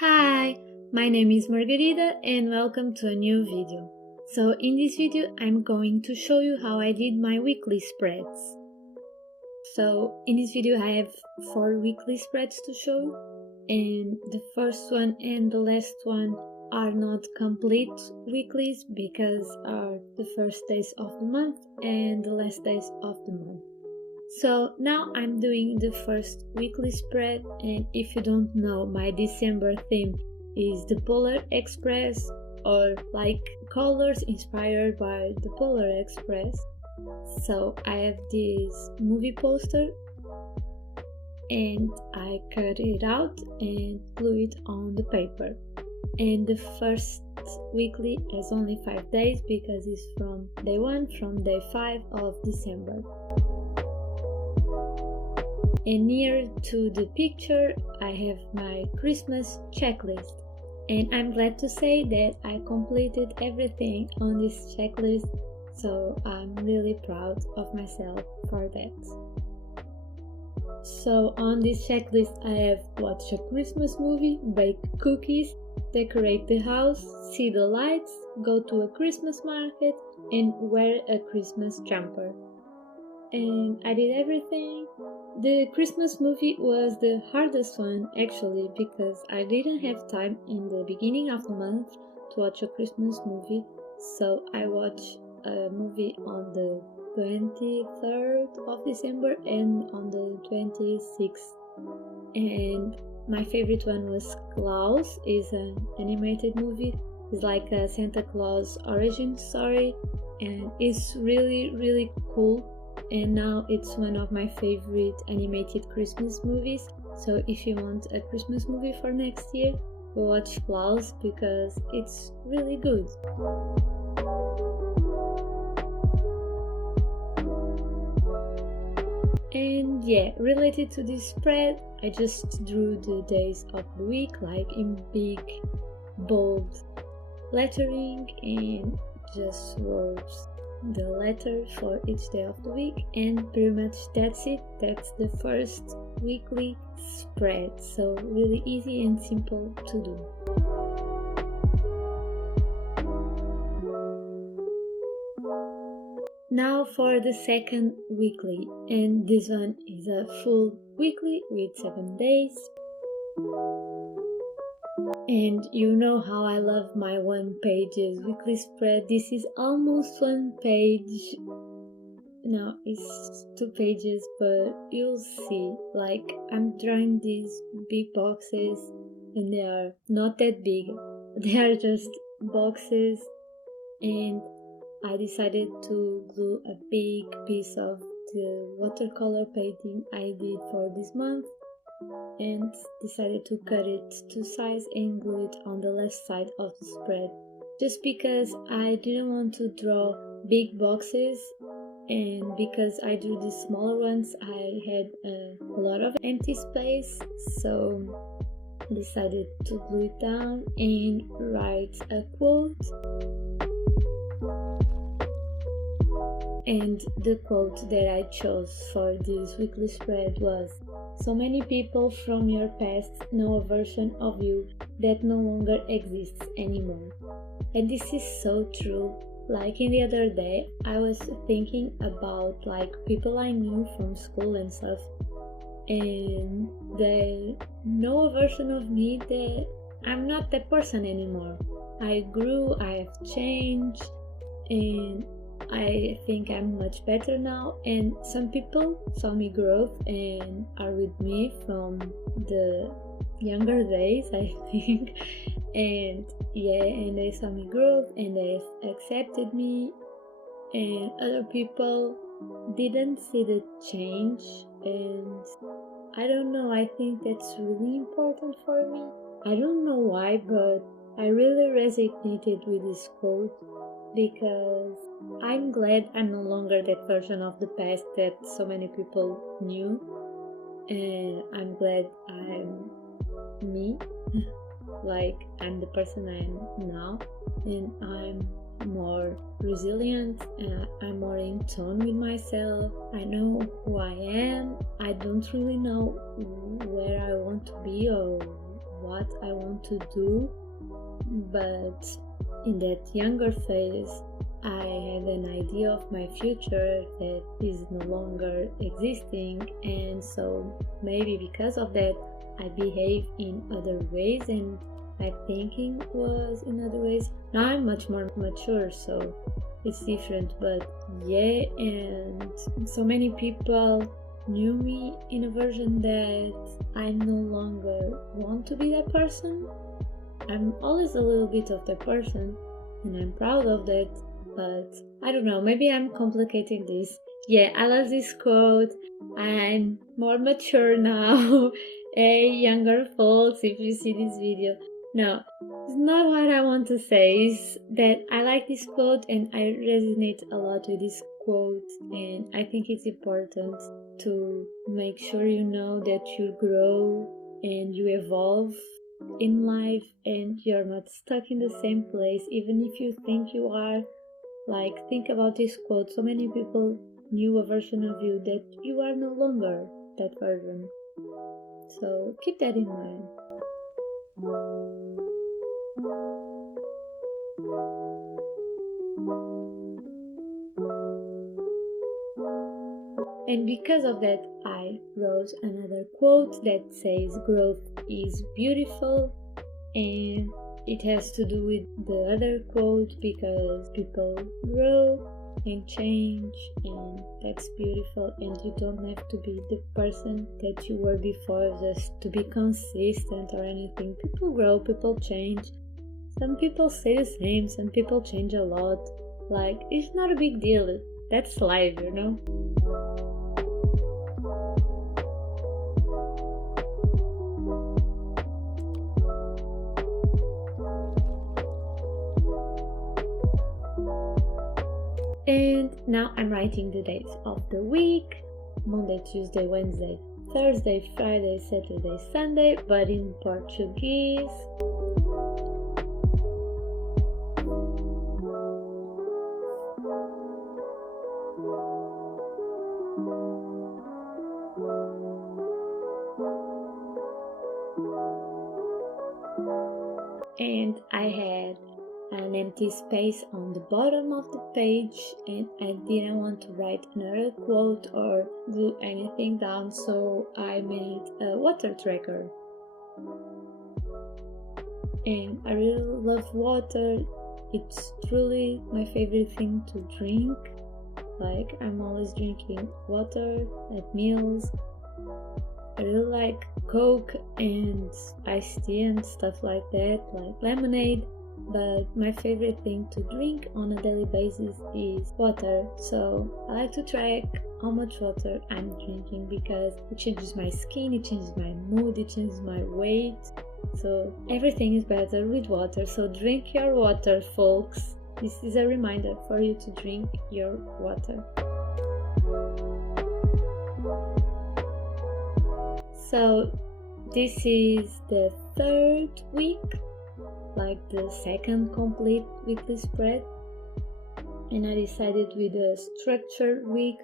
Hi, my name is Margarita and welcome to a new video. So in this video I'm going to show you how I did my weekly spreads. So in this video I have 4 weekly spreads to show, and the first one and the last one are not complete weeklies because are the first days of the month and the last days of the month. So now I'm doing the first weekly spread, and if you don't know, my December theme is the Polar Express, or like colors inspired by the Polar Express. So I have this movie poster and I cut it out and glue it on the paper. And the first weekly has only 5 days because it's from day 1 from day 5 of December. And near to the picture I have my Christmas checklist, and I'm glad to say that I completed everything on this checklist, so I'm really proud of myself for that. So on this checklist I have watch a Christmas movie, bake cookies, decorate the house, see the lights, go to a Christmas market, and wear a Christmas jumper. And I did everything. The Christmas movie was the hardest one actually, because I didn't have time in the beginning of the month to watch a Christmas movie, so I watched a movie on the 23rd of December and on the 26th. And my favorite one was Klaus. Is an animated movie. It's like a Santa Claus origin story, and it's really cool. And now it's one of my favorite animated Christmas movies. So if you want a Christmas movie for next year, go watch Klaus because it's really good. And yeah, related to this spread, I just drew the days of the week like in big bold lettering and just wrote the letter for each day of the week, and pretty much that's it. That's the first weekly spread, so really easy and simple to do. Now for the second weekly, and this one is a full weekly with 7 days. And you know how I love my 1 pages weekly spread. This is almost 1 page. No, it's 2 pages, but you'll see. Like, I'm drawing these big boxes and they are not that big. They are just boxes, and I decided to glue a big piece of the watercolor painting I did for this month, and decided to cut it to size and glue it on the left side of the spread, just because I didn't want to draw big boxes, and because I drew the smaller ones I had a lot of empty space, so I decided to glue it down and write a quote. And the quote that I chose for this weekly spread was, "So many people from your past know a version of you that no longer exists anymore." And this is so true. Like in the other day, I was thinking about like people I knew from school and stuff, and they know a version of me that I'm not that person anymore. I grew, I have changed, and I think I'm much better now, and some people saw me growth and are with me from the younger days, I think. And yeah, and they saw me growth and they accepted me, and other people didn't see the change, and I don't know, I think that's really important for me. I don't know why, but I really resonated with this quote, because I'm glad I'm no longer that version of the past that so many people knew, and I'm glad I'm me. Like, I'm the person I am now, and I'm more resilient, I'm more in tune with myself. I know who I am. I don't really know where I want to be or what I want to do, but in that younger phase I had an idea of my future that is no longer existing, and so maybe because of that I behave in other ways and my thinking was in other ways. Now I'm much more mature, so it's different, but yeah, and so many people knew me in a version that I no longer want to be that person. I'm always a little bit of that person and I'm proud of that, but I don't know, maybe I'm complicating this. Yeah, I love this quote. I'm more mature now. Hey, younger folks, if you see this video. No, it's not what I want to say. It's that I like this quote and I resonate a lot with this quote, and I think it's important to make sure you know that you grow and you evolve in life and you're not stuck in the same place, even if you think you are. Like, think about this quote. So many people knew a version of you that you are no longer that version. So keep that in mind. And because of that, I wrote another quote that says growth is beautiful, and it has to do with the other quote because people grow and change, and that's beautiful, and you don't have to be the person that you were before just to be consistent or anything. People grow, people change. Some people stay the same, some people change a lot. Like, it's not a big deal. That's life, you know? And now I'm writing the days of the week: Monday, Tuesday, Wednesday, Thursday, Friday, Saturday, Sunday, but in Portuguese. And I had an empty space on the bottom of the page and I didn't want to write another quote or glue anything down, so I made a water tracker. And I really love water. It's truly my favorite thing to drink. Like, I'm always drinking water at meals. I really like Coke and iced tea and stuff like that, like lemonade. But my favorite thing to drink on a daily basis is water. So I like to track how much water I'm drinking because it changes my skin, it changes my mood, it changes my weight. So everything is better with water. So drink your water, folks. This is a reminder for you to drink your water. So this is the third week, like the second complete weekly spread, and I decided with a structured week.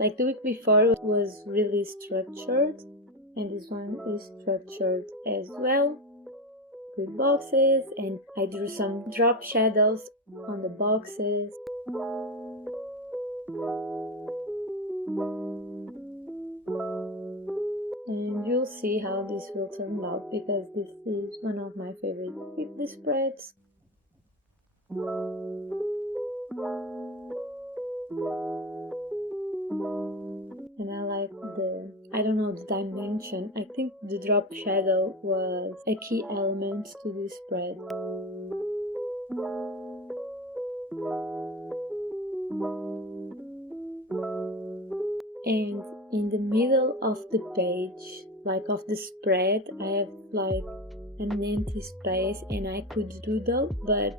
Like the week before was really structured, and this one is structured as well, with boxes, and I drew some drop shadows on the boxes. And you'll see how this will turn out because this is one of my favorite weekly spreads. And I like the dimension. I think the drop shadow was a key element to this spread. And in the middle of the page, like of the spread, I have like an empty space and I could doodle, but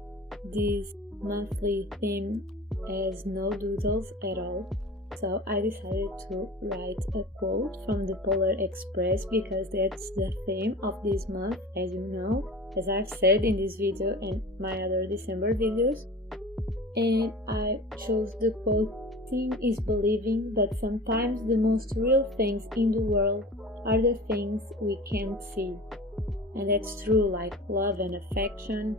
this monthly theme has no doodles at all. So I decided to write a quote from the Polar Express because that's the theme of this month, as you know, as I've said in this video and my other December videos. And I chose the quote, "Seeing is believing, but sometimes the most real things in the world are the things we can't see." And that's true, like love and affection.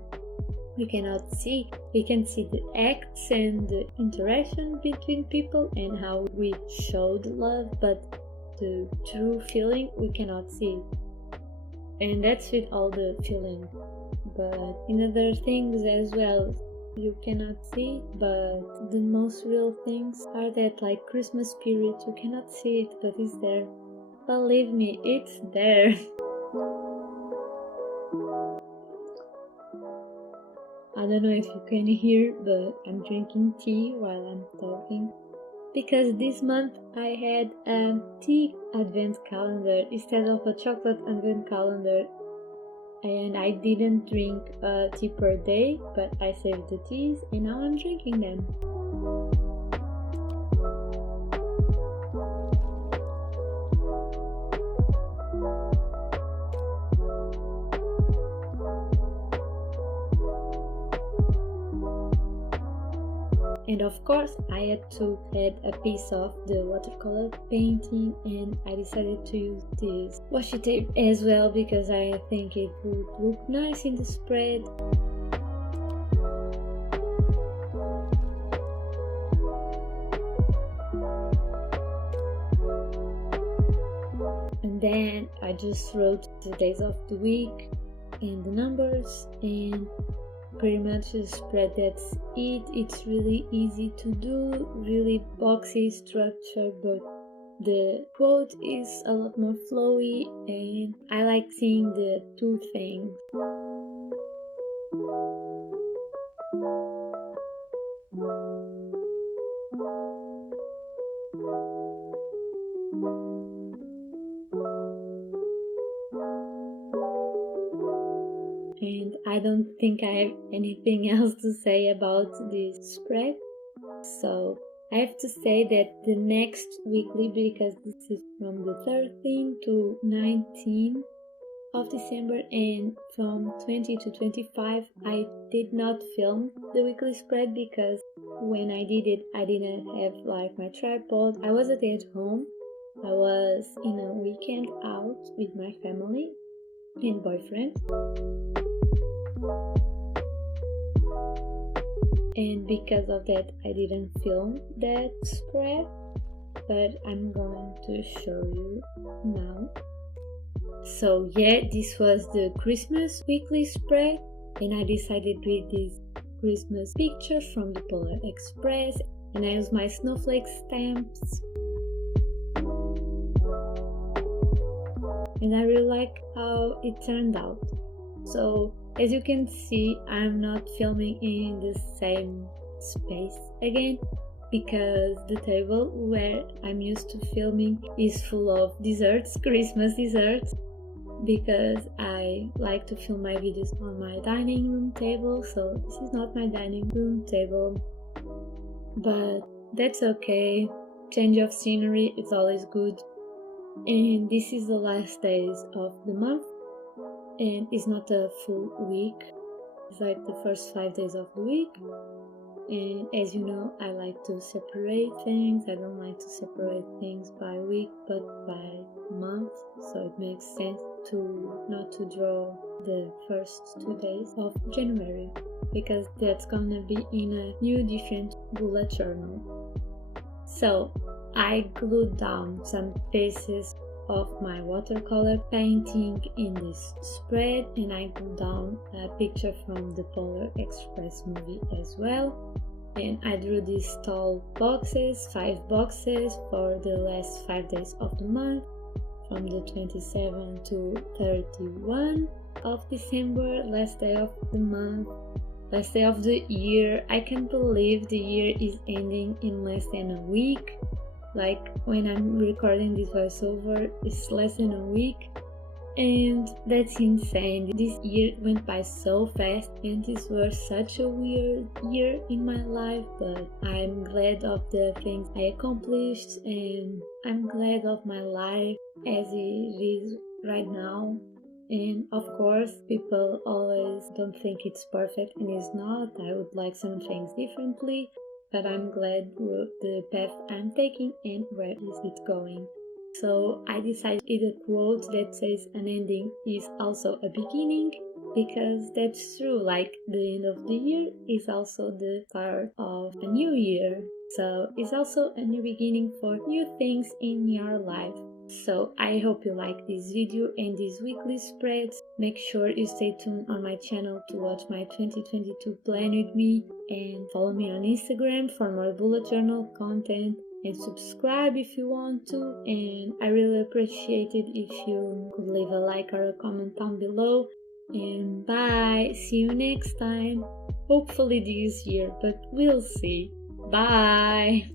We cannot see. We can see the acts and the interaction between people and how we show the love, but the true feeling we cannot see. And that's with all the feeling. But in other things as well, you cannot see, but the most real things are that, like Christmas spirit, you cannot see it, but it's there. Believe me, it's there. I don't know if you can hear, but I'm drinking tea while I'm talking. Because this month I had a tea advent calendar instead of a chocolate advent calendar. And I didn't drink tea per day, but I saved the teas and now I'm drinking them. And of course, I had to add a piece of the watercolor painting, and I decided to use this washi tape as well because I think it would look nice in the spread. And then I just wrote the days of the week and the numbers, and pretty much the spread, that's it. It's really easy to do, really boxy structure, but the quote is a lot more flowy and I like seeing the two things. And I don't think I have anything else to say about this spread. So I have to say that the next weekly, because this is from the 13th to 19th of December and from 20 to 25, I did not film the weekly spread because when I did it, I didn't have like my tripod. I wasn't at home. I was in a weekend out with my family and boyfriend. And because of that, I didn't film that spread, but I'm going to show you now. So yeah, this was the Christmas weekly spread, and I decided with this Christmas picture from the Polar Express, and I used my snowflake stamps. And I really like how it turned out. So as you can see, I'm not filming in the same space again because the table where I'm used to filming is full of desserts, Christmas desserts, because I like to film my videos on my dining room table, so this is not my dining room table, but that's okay. Change of scenery is always good. And this is the last days of the month, and it's not a full week, it's like the first 5 days of the week. And as you know, I like to separate things. I don't like to separate things by week but by month, so it makes sense to not to draw the first 2 days of January because that's gonna be in a new different bullet journal. So I glued down some pieces of my watercolor painting in this spread, and I glued down a picture from the Polar Express movie as well. And I drew these tall boxes, 5 boxes for the last 5 days of the month, from the 27th to 31 of December, last day of the month, last day of the year. I can't believe the year is ending in less than a week. Like when I'm recording this voiceover, it's less than a week, and that's insane. This year went by so fast, and this was such a weird year in my life, but I'm glad of the things I accomplished, and I'm glad of my life as it is right now. And of course, people always don't think it's perfect, and it's not. I would like some things differently, but I'm glad with the path I'm taking and where is it going. So I decided a quote that says an ending is also a beginning, because that's true, like the end of the year is also the start of a new year. So it's also a new beginning for new things in your life. So I hope you like this video and these weekly spreads. Make sure you stay tuned on my channel to watch my 2022 plan with me, and follow me on Instagram for more bullet journal content, and subscribe if you want to, and I really appreciate it if you could leave a like or a comment down below. And bye, see you next time, hopefully this year, but we'll see. Bye.